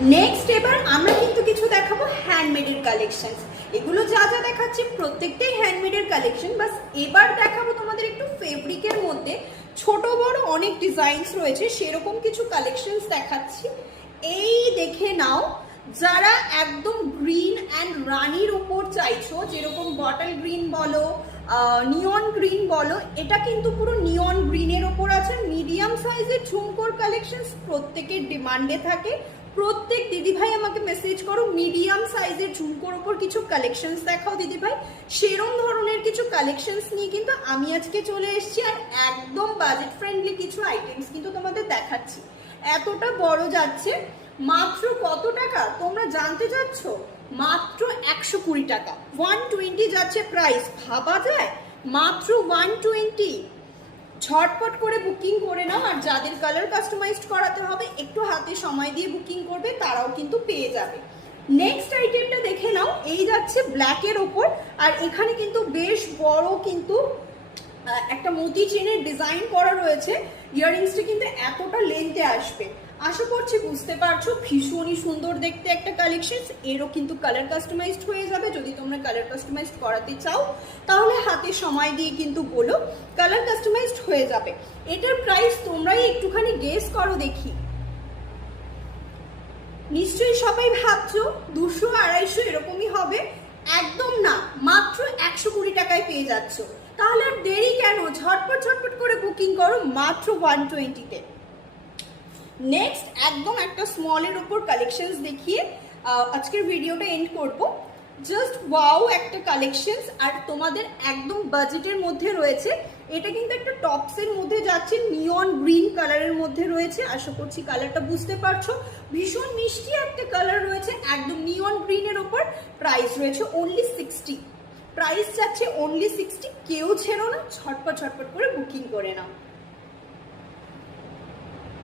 Next এবার আমরা কিন্তু কিছু দেখাবো হ্যান্ডমেডের কালেকশনস। এগুলো যা যা দেখাচ্ছি প্রত্যেকটাই হ্যান্ডমেডের কালেকশন, বাস এবার দেখাবো তোমাদের একটু ফেব্রিকের মধ্যে ছোট বড় অনেক ডিজাইনস রয়েছে, সেরকম কিছু কালেকশনস দেখাচ্ছি। এই দেখে নাও, যারা একদম গ্রিন অ্যান্ড রানির উপর চাইছো, যেরকম বটল গ্রিন বলো, নিয়ন গ্রিন বলো, এটা কিন্তু পুরো নিয়ন গ্রিনের ওপর আছে। মিডিয়াম সাইজের ঝুমকোর কালেকশনস প্রত্যেকের ডিমান্ডে থাকে। প্রত্যেক দিদিভাই আমাকে মেসেজ করো মিডিয়াম সাইজের ঝুমকোর ওপর কিছু কালেকশনস দেখাও দিদিভাই। সেরম ধরনের কিছু কালেকশনস নিয়ে কিন্তু আমি আজকে চলে এসেছি, আর একদম বাজেট ফ্রেন্ডলি কিছু আইটেমস কিন্তু তোমাদের দেখাচ্ছি। এতটা বড় যাচ্ছে মাত্র কত টাকা তোমরা জানতে চাচ্ছ? মাত্র 120 টাকা, 120 যাচ্ছে প্রাইস। ভাবা যায়? মাত্র 120। ঝটপট করে বুকিং করে নাও, আর যাদের কালার কাস্টমাইজড করাতে হবে একটু হাতে সময় দিয়ে বুকিং করবে, তারাও কিন্তু পেয়ে যাবে। নেক্সট আইটেমটা দেখে নাও, এই যাচ্ছে ব্ল্যাকের ওপর, আর এখানে কিন্তু বেশ বড় কিন্তু একটা মতি চেনের ডিজাইন করা রয়েছে। ইয়াররিংসটা কিন্তু এতটা লেন্থে আসবে, আশা করছি বুঝতে পারছো। ভীষণই সুন্দর দেখতে একটা কালেকশন। এরও কিন্তু কালার কাস্টমাইজড হয়ে যাবে। যদি তোমরা কালার কাস্টমাইজড করাতে চাও তাহলে হাতে সময় দিয়ে কিন্তু বলো, কালার কাস্টমাইজড হয়ে যাবে। এটার প্রাইস তোমরাই একটুখানি গেস করো দেখি। নিশ্চয়ই সবাই ভাবছো 200-250 এরকমই হবে। একদম না, মাত্র 120 টাকায় পেয়ে যাচ্ছ। তাহলে আর দেরি কেন, ঝটপট ঝটপট করে বুকিং করো মাত্র 120-তে। নেক্সট একদম একটা স্মলের উপর কালেকশনস দেখিয়ে আজকের ভিডিওটা এন্ড করব। জাস্ট ওয়াও একটা কালেকশনস, আর তোমাদের একদম বাজেটের মধ্যে রয়েছে। এটা কিন্তু একটা টপসের মধ্যে যাচ্ছে, নিয়ন গ্রিন কালারের মধ্যে রয়েছে। আশা করছি কালারটা বুঝতে পারছো, ভীষণ মিষ্টি একটা কালার রয়েছে, একদম নিয়ন গ্রিনের ওপর। প্রাইস রয়েছে অনলি 60। প্রাইস যাচ্ছে অনলি 60। কেউ ছেড়ো না, ঝটপট ঝটপট করে বুকিং করে নাও।